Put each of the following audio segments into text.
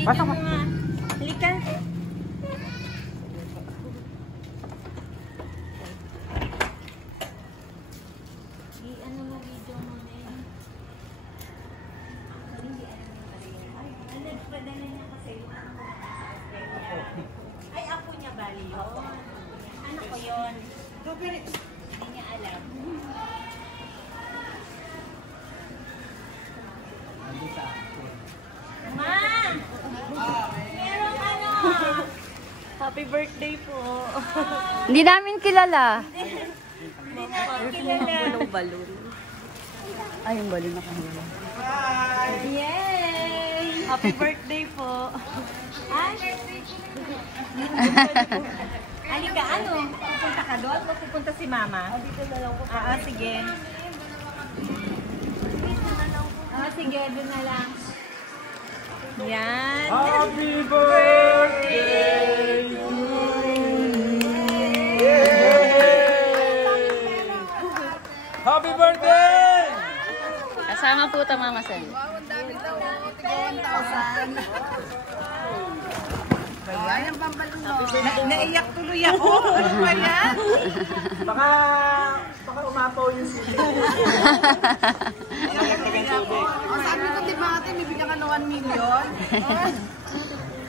Video mo nga. Halika. Ano mo video mo na yun? Hindi alam mo ba rin? Ay, padala niya kasi yung ano mo. Ay, ako niya bali yun. Ano ko yun? Hindi niya alam. Ma! Merong ano? Happy birthday po. Hindi namin kilala. Hindi natin kilala. Balon. Ay, yung balon na kanila. Yay! Happy birthday po. Ay! Halika, ano? Pupunta ka doon o pupunta si Mama? Dito na lang po. Sige. Sige, doon na lang. Yan. Happy birthday to you! Happy birthday! Kasama po ito, Mama Sen. Wow, ang dami daw. Tiga 1,000. Ayan ang pambalon mo. Naiyak tuloy ako. Ano ba yan? Baka umapaw yung sili. O sabi ko, di ba ate, may bigyan ka na 1 million?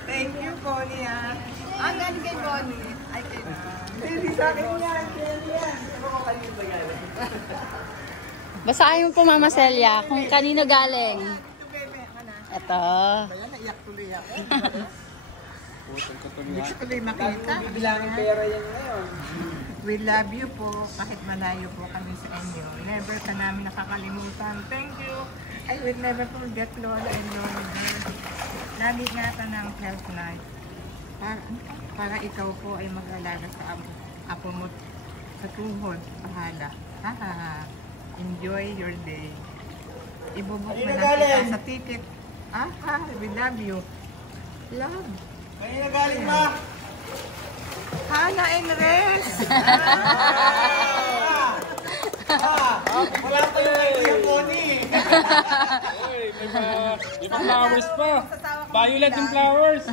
Thank you, Bonnie. Ah, galing kay Bonnie. Ay, kay Hindi sa akin yan. Ano ko kanino ba galing? Basahin mo po, Mama Celia, kung kanino galing. Ito, bebe. Ito. Ayan, naiyak tuloy ako. Hindi ko tuloy makita. Bilangin pera yan ngayon. We love you po, kahit malayo po kami sa inyo. Never ka namin nakakalimutan. Thank you. I will never forget Lola and Lola. Lagi ingatan ng health life. Para ikaw po ay mag-alaga sa apo mo sa tuhod. Bahala. Enjoy your day. Ibubuk na lang kita sa ticket. We love you. Love. Kanina galing ba? Hana and Res! Wala pa yung kay Kuya Bonnie. May pa flowers pa. Violet yung flowers.